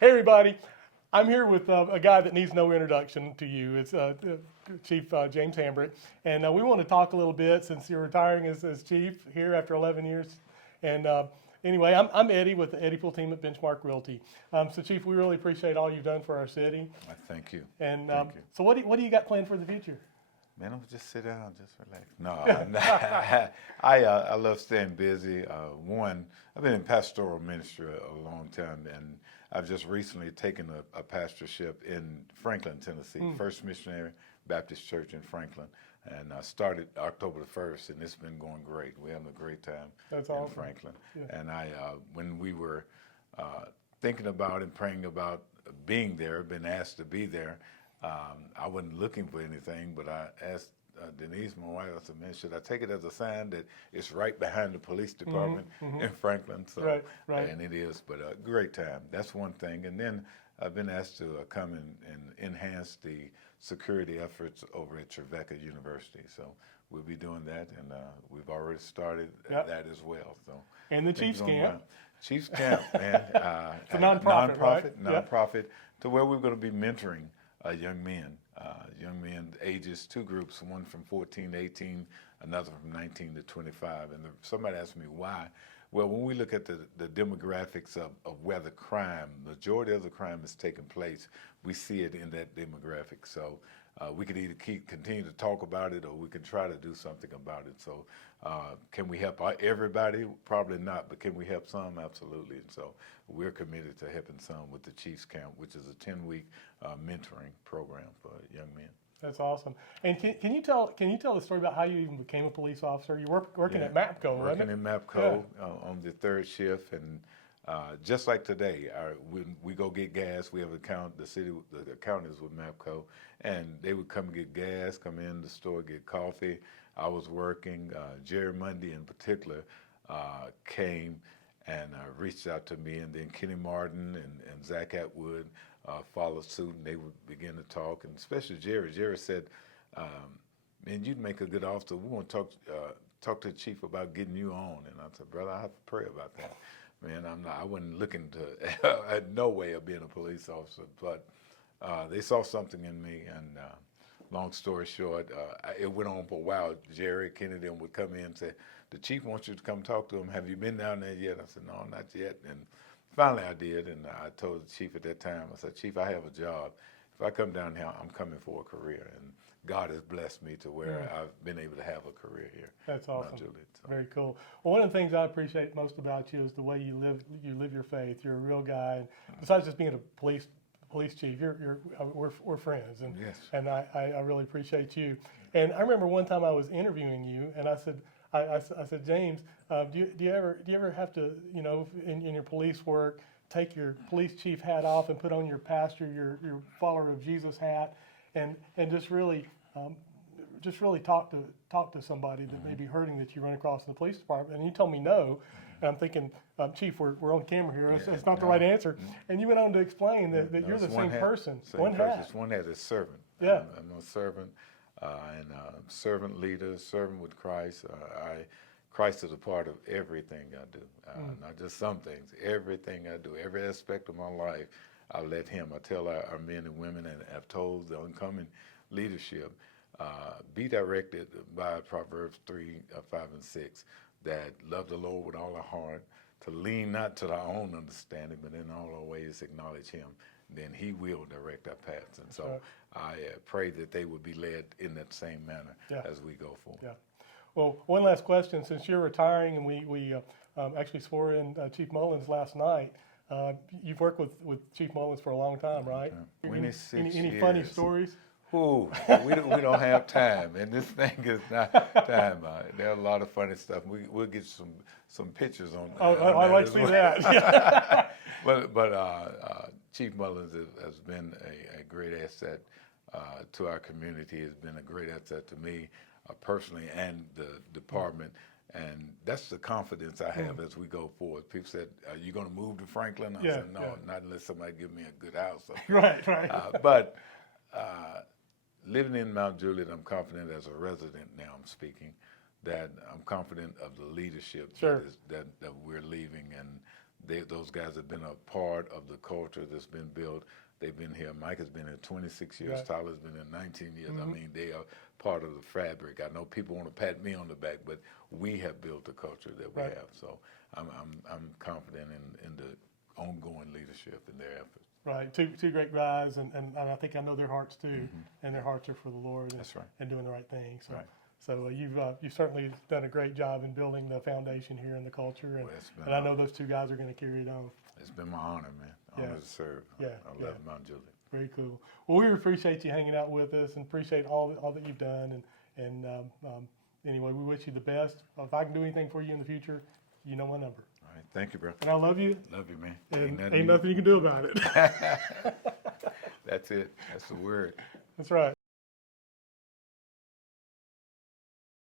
Hey, everybody. I'm here with a guy that needs no introduction to you. It's Chief James Hambrick. And we want to talk a little bit since you're retiring as chief here after 11 years. And anyway, I'm Eddie with the Eddie Pool team at Benchmark Realty. So, Chief, we really appreciate all you've done for our city. Thank you. And Thank you. so, what do you got planned for the future? Man, I'm just sit down, just relax. No, I love staying busy. One, I've been in pastoral ministry a long time, and I've just recently taken a pastorship in Franklin, Tennessee, First Missionary Baptist Church in Franklin. And I started October the 1st, and it's been going great. We're having a great time in Franklin. Yeah. And when we were thinking about and praying about being there, been asked to be there, I wasn't looking for anything, but I asked Denise, my wife, I said, man, should I take it as a sign that it's right behind the police department in Franklin? So, right. And it is, but a great time. That's one thing. And then I've been asked to come and enhance the security efforts over at Trevecca University. So we'll be doing that, and we've already started that as well. So and the Chiefs Camp. Chiefs Camp, man. It's a nonprofit, nonprofit to where we're going to be mentoring young men ages, two groups, one from 14 to 18, another from 19 to 25. And somebody asked me why. Well, when we look at the demographics of where the majority of the crime is taking place, we see it in that demographic. So we could either continue to talk about it, or we can try to do something about it. So can we help everybody? Probably not, but can we help some? Absolutely. And so we're committed to helping some with the Chiefs Camp, which is a 10-week mentoring program for young men. That's awesome. And can you tell the story about how you even became a police officer? You were working at MAPCO, right? Working in MAPCO on the third shift, and just like today, when we go get gas, we have the account is with MAPCO, and they would come get gas, come in the store, get coffee. I was working. Jerry Mundy in particular came and reached out to me, and then Kenny Martin and Zach Atwood followed suit, and they would begin to talk, and especially Jerry. Jerry said, man, you'd make a good officer. We want to talk to the chief about getting you on. And I said, brother, I have to pray about that. Man, I wasn't looking to, I had no way of being a police officer, but they saw something in me, and long story short, it went on for a while. Jerry, Kenny, then would come in and say, the chief wants you to come talk to him. Have you been down there yet? I said, no, not yet. And finally I did, and I told the chief at that time, I said, Chief, I have a job. If I come down here, I'm coming for a career. And God has blessed me to where I've been able to have a career here. That's awesome. Juliet, so. Very cool. Well, one of the things I appreciate most about you is the way you live your faith. You're a real guy. And besides just being a police chief, we're friends, and yes. And I really appreciate you. And I remember one time I was interviewing you, and I said, James, do you ever have to, in your police work, take your police chief hat off and put on your pastor, your follower of Jesus hat, and just really talk to somebody that may be hurting that you run across in the police department? And you told me no. And I'm thinking, Chief, we're on camera here. It's not the right answer. And you went on to explain that you're the same person. One hat. One hat is servant. Yeah. I'm a servant, and servant leader, servant with Christ. Christ is a part of everything I do, not just some things. Everything I do, every aspect of my life, I let Him. I tell our men and women, and I've told the oncoming leadership, be directed by Proverbs 3, 5, and 6. That love the Lord with all our heart, to lean not to our own understanding, but in all our ways acknowledge Him. Then He will direct our paths. And so I pray that they would be led in that same manner as we go forward. Yeah. Well, one last question. Since you're retiring, and we actually swore in Chief Mullins last night, you've worked with Chief Mullins for a long time, right? 26 any years. Funny stories? Ooh, we don't have time, and this thing is not time. There are a lot of funny stuff. We'll get some pictures on. I'd like to see that. But Chief Mullins has been a great asset to our community. Has been a great asset to me personally and the department. And that's the confidence I have as we go forward. People said, "Are you going to move to Franklin?" I said, "No, not unless somebody give me a good house." Right. But living in Mount Juliet, I'm confident as a resident now, I'm speaking, that I'm confident of the leadership that we're leaving, and those guys have been a part of the culture that's been built. They've been here. Mike has been here 26 years. Right. Tyler's been here 19 years. I Mhm. mean, they are part of the fabric. I know people want to pat me on the back, but we have built the culture that we Right. have. So I'm confident in the ongoing leadership and their efforts. Right, two great guys, and I think I know their hearts too, and their hearts are for the Lord. And, That's right. and doing the right thing. So, Right. so you've certainly done a great job in building the foundation here in the culture, and, Well, it's been and I know those two guys are going to carry it on. It's been my honor, man. Honor Yeah. to serve. Yeah, I yeah. love Mount Juliet. Very cool. Well, we appreciate you hanging out with us, and appreciate all that you've done. And anyway, we wish you the best. If I can do anything for you in the future, you know my number. All right. Thank you, bro. And I love you. Love you, man. And ain't nothing you can do about it. That's it. That's the word. That's right.